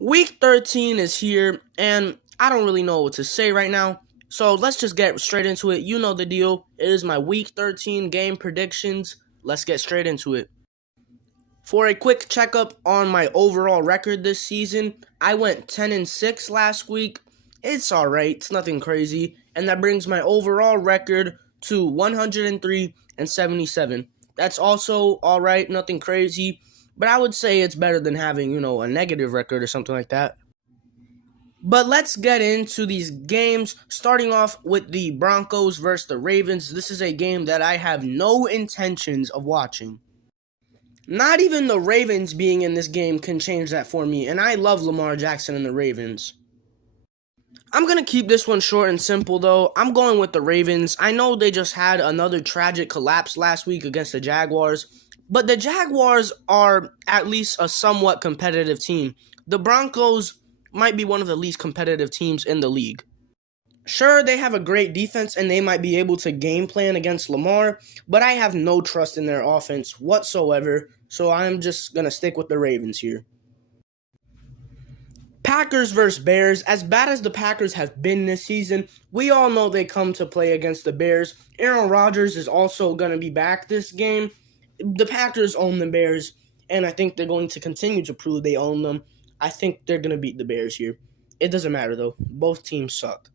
Week 13 is here, and I don't really know what to say right now. So let's just get straight into it. You know the deal. It is my Week 13 game predictions. Let's get straight into it. For a quick checkup on my overall record this season, I went 10-6 last week. It's alright, it's nothing crazy, and that brings my overall record to 103-77. That's also alright, nothing crazy, but I would say it's better than having, a negative record or something like that. But let's get into these games, starting off with the Broncos versus the Ravens. This is a game that I have no intentions of watching. Not even the Ravens being in this game can change that for me, and I love Lamar Jackson and the Ravens. I'm going to keep this one short and simple, though. I'm going with the Ravens. I know they just had another tragic collapse last week against the Jaguars, but the Jaguars are at least a somewhat competitive team. The Broncos might be one of the least competitive teams in the league. Sure, they have a great defense and they might be able to game plan against Lamar, but I have no trust in their offense whatsoever, so I'm just going to stick with the Ravens here. Packers versus Bears. As bad as the Packers have been this season, we all know they come to play against the Bears. Aaron Rodgers is also going to be back this game. The Packers own the Bears, and I think they're going to continue to prove they own them. I think they're going to beat the Bears here. It doesn't matter, though. Both teams suck.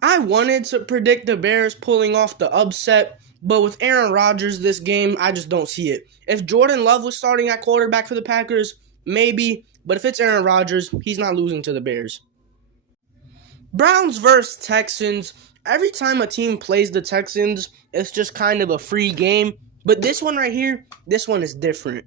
I wanted to predict the Bears pulling off the upset, but with Aaron Rodgers this game, I just don't see it. If Jordan Love was starting at quarterback for the Packers, maybe, but if it's Aaron Rodgers, he's not losing to the Bears. Browns versus Texans. Every time a team plays the Texans, it's just kind of a free game, but this one right here, this one is different.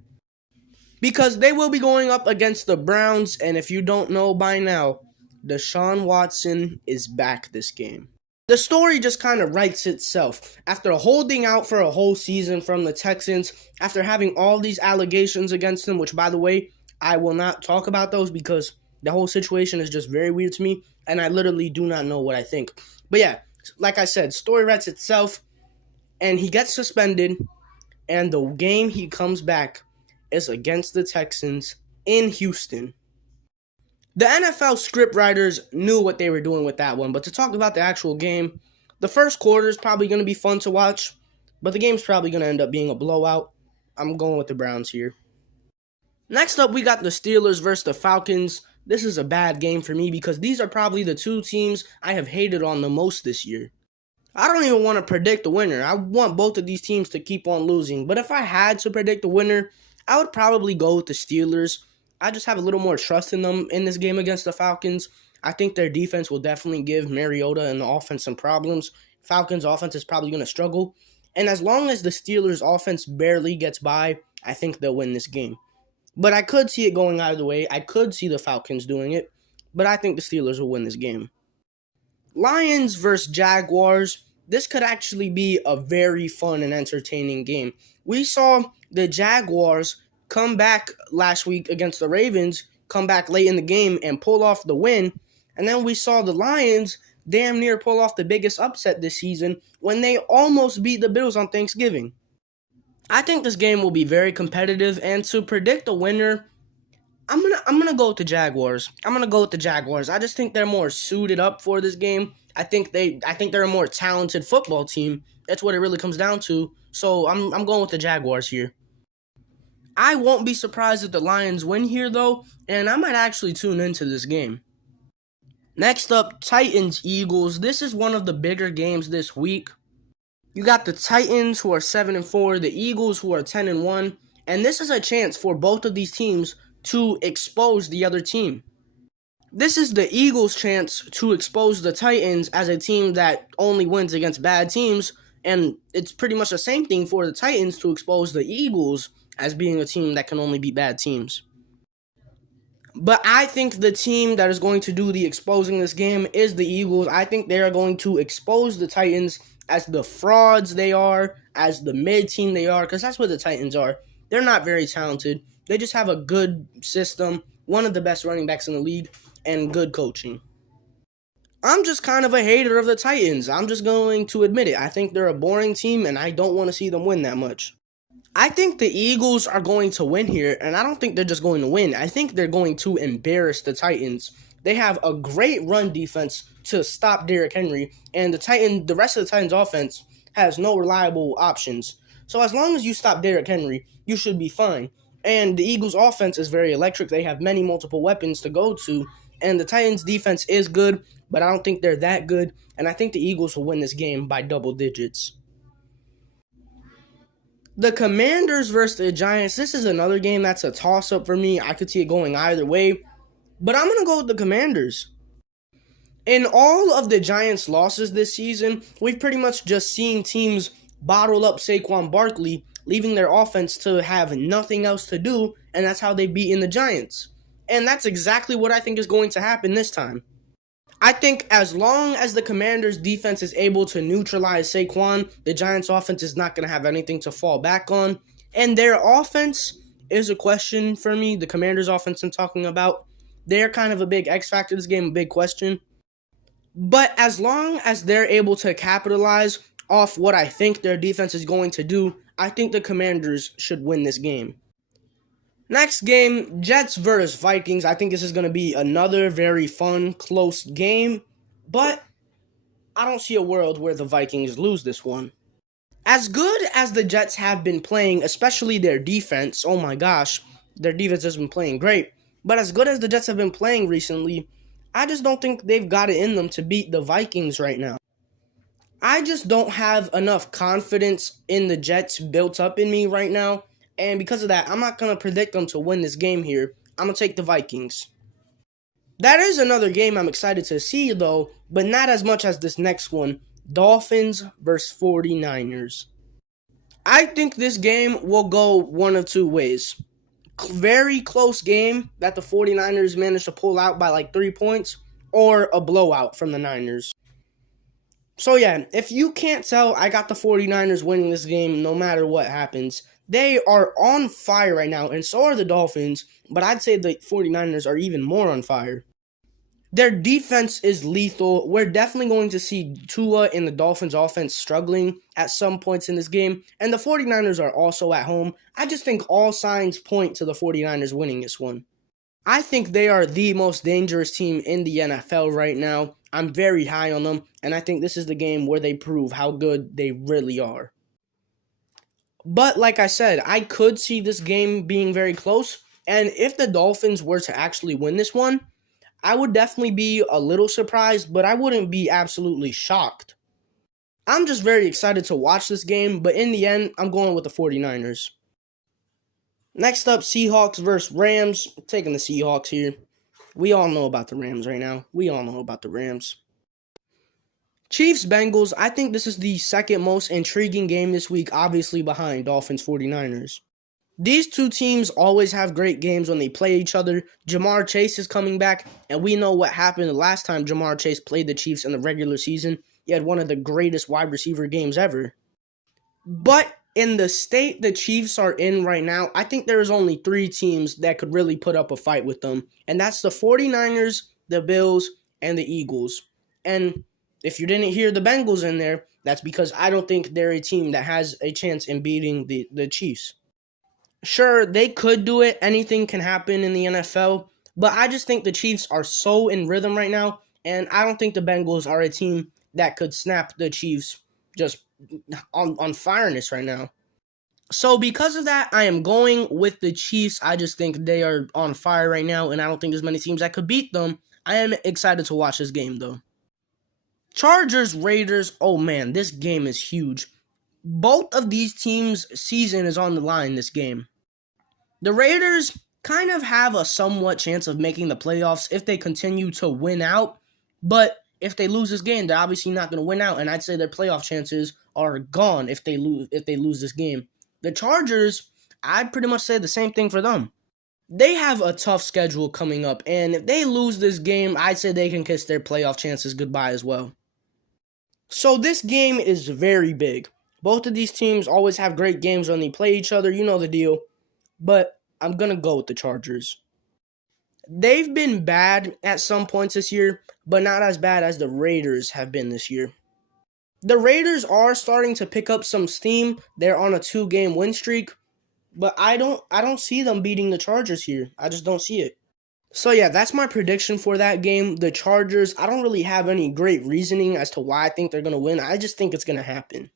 Because they will be going up against the Browns, and if you don't know by now, Deshaun Watson is back this game. The story just kind of writes itself. After holding out for a whole season from the Texans, after having all these allegations against him, which, by the way, I will not talk about those because the whole situation is just very weird to me, and I literally do not know what I think. But yeah, like I said, story writes itself, and he gets suspended, and the game he comes back is against the Texans in Houston. The NFL scriptwriters knew what they were doing with that one, but to talk about the actual game, the first quarter is probably going to be fun to watch, but the game's probably going to end up being a blowout. I'm going with the Browns here. Next up, we got the Steelers versus the Falcons. This is a bad game for me because these are probably the two teams I have hated on the most this year. I don't even want to predict the winner. I want both of these teams to keep on losing, but if I had to predict the winner, I would probably go with the Steelers. I just have a little more trust in them in this game against the Falcons. I think their defense will definitely give Mariota and the offense some problems. Falcons' offense is probably going to struggle. And as long as the Steelers' offense barely gets by, I think they'll win this game. But I could see it going either way. I could see the Falcons doing it, but I think the Steelers will win this game. Lions versus Jaguars. This could actually be a very fun and entertaining game. We saw the Jaguars come back last week against the Ravens, come back late in the game and pull off the win. And then we saw the Lions damn near pull off the biggest upset this season when they almost beat the Bills on Thanksgiving. I think this game will be very competitive, and to predict the winner, I'm gonna go with the Jaguars. I just think they're more suited up for this game. I think they're a more talented football team. That's what it really comes down to. So I'm going with the Jaguars here. I won't be surprised if the Lions win here though, and I might actually tune into this game. Next up, Titans-Eagles. This is one of the bigger games this week. You got the Titans who are 7-4, the Eagles who are 10-1, and this is a chance for both of these teams to expose the other team. This is the Eagles' chance to expose the Titans as a team that only wins against bad teams, and it's pretty much the same thing for the Titans to expose the Eagles as being a team that can only beat bad teams. But I think the team that is going to do the exposing this game is the Eagles. I think they are going to expose the Titans as the frauds they are, as the mid-team they are, because that's what the Titans are. They're not very talented. They just have a good system, one of the best running backs in the league, and good coaching. I'm just kind of a hater of the Titans. I'm just going to admit it. I think they're a boring team, and I don't want to see them win that much. I think the Eagles are going to win here, and I don't think they're just going to win. I think they're going to embarrass the Titans. They have a great run defense to stop Derrick Henry, and the rest of the Titans offense has no reliable options. So as long as you stop Derrick Henry, you should be fine. And the Eagles offense is very electric. They have many multiple weapons to go to, and the Titans defense is good, but I don't think they're that good, and I think the Eagles will win this game by double digits. The Commanders versus the Giants. This is another game that's a toss-up for me. I could see it going either way, but I'm going to go with the Commanders. In all of the Giants' losses this season, we've pretty much just seen teams bottle up Saquon Barkley, leaving their offense to have nothing else to do, and that's how they've beaten the Giants. And that's exactly what I think is going to happen this time. I think as long as the Commanders' defense is able to neutralize Saquon, the Giants' offense is not going to have anything to fall back on. And their offense is a question for me. The Commanders' offense I'm talking about, they're kind of a big X factor this game, a big question. But as long as they're able to capitalize off what I think their defense is going to do, I think the Commanders should win this game. Next game, Jets versus Vikings. I think this is going to be another very fun, close game, but I don't see a world where the Vikings lose this one. As good as the Jets have been playing, especially their defense, oh my gosh, their defense has been playing great, but as good as the Jets have been playing recently, I just don't think they've got it in them to beat the Vikings right now. I just don't have enough confidence in the Jets built up in me right now. And because of that, I'm not going to predict them to win this game here. I'm going to take the Vikings. That is another game I'm excited to see, though, but not as much as this next one. Dolphins versus 49ers. I think this game will go one of two ways. Very close game that the 49ers managed to pull out by like 3 points, or a blowout from the Niners. So yeah, if you can't tell, I got the 49ers winning this game no matter what happens. They are on fire right now, and so are the Dolphins, but I'd say the 49ers are even more on fire. Their defense is lethal. We're definitely going to see Tua and the Dolphins offense struggling at some points in this game, and the 49ers are also at home. I just think all signs point to the 49ers winning this one. I think they are the most dangerous team in the NFL right now. I'm very high on them, and I think this is the game where they prove how good they really are. But like I said, I could see this game being very close, and if the Dolphins were to actually win this one, I would definitely be a little surprised, but I wouldn't be absolutely shocked. I'm just very excited to watch this game, but in the end, I'm going with the 49ers. Next up, Seahawks versus Rams. I'm taking the Seahawks here. We all know about the Rams right now. We all know about the Rams. Chiefs-Bengals, I think this is the second most intriguing game this week, obviously behind Dolphins-49ers. These two teams always have great games when they play each other. Ja'Marr Chase is coming back, and we know what happened the last time Ja'Marr Chase played the Chiefs in the regular season. He had one of the greatest wide receiver games ever. But in the state the Chiefs are in right now, I think there's only 3 teams that could really put up a fight with them, and that's the 49ers, the Bills, and the Eagles. And if you didn't hear the Bengals in there, that's because I don't think they're a team that has a chance in beating the Chiefs. Sure, they could do it. Anything can happen in the NFL. But I just think the Chiefs are so in rhythm right now, and I don't think the Bengals are a team that could snap the Chiefs just on fireness right now. So because of that, I am going with the Chiefs. I just think they are on fire right now, and I don't think there's many teams that could beat them. I am excited to watch this game, though. Chargers, Raiders, oh man, this game is huge. Both of these teams' season is on the line this game. The Raiders kind of have a somewhat chance of making the playoffs if they continue to win out, but if they lose this game, they're obviously not going to win out, and I'd say their playoff chances are gone if they lose this game. The Chargers, I'd pretty much say the same thing for them. They have a tough schedule coming up, and if they lose this game, I'd say they can kiss their playoff chances goodbye as well. So this game is very big. Both of these teams always have great games when they play each other. You know the deal. But I'm going to go with the Chargers. They've been bad at some points this year, but not as bad as the Raiders have been this year. The Raiders are starting to pick up some steam. They're on a 2-game win streak, but I don't see them beating the Chargers here. I just don't see it. So yeah, that's my prediction for that game. The Chargers, I don't really have any great reasoning as to why I think they're going to win. I just think it's going to happen.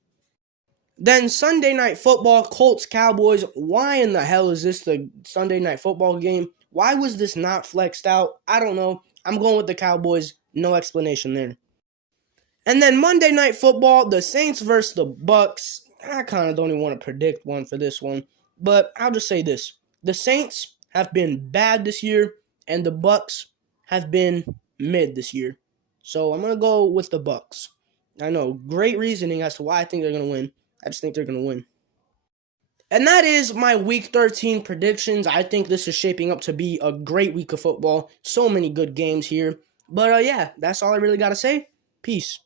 Then Sunday Night Football, Colts, Cowboys. Why in the hell is this the Sunday Night Football game? Why was this not flexed out? I don't know. I'm going with the Cowboys. No explanation there. And then Monday Night Football, the Saints versus the Bucks. I kind of don't even want to predict one for this one, but I'll just say this. The Saints have been bad this year, and the Bucks have been mid this year. So I'm going to go with the Bucks. I know, great reasoning as to why I think they're going to win. I just think they're going to win. And that is my Week 13 predictions. I think this is shaping up to be a great week of football. So many good games here. But yeah, that's all I really got to say. Peace.